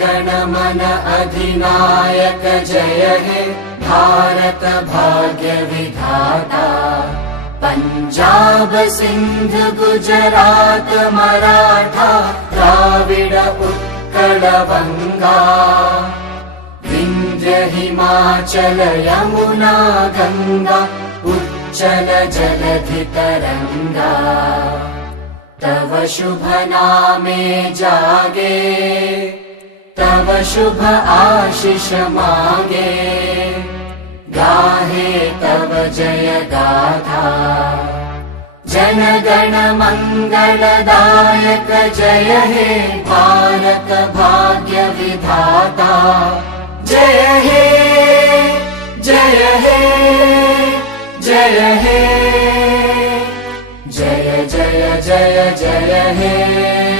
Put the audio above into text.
गण मन अधिनायक जय हे भारत भाग्य विधाता। पंजाब सिंध गुजरात मराठा द्राविड उत्कल बंगा। विंध्य हिमाचल यमुना गंगा उच्चल जलधि तरंगा। तव शुभ नामे जागे तव शुभ आशीष मांगे। गाहे तव जय गाथा जन गण मंगलदायक जय हे भारत भाग्य विधाता। जय हे जय हे जय हे जय जय जय जय हे।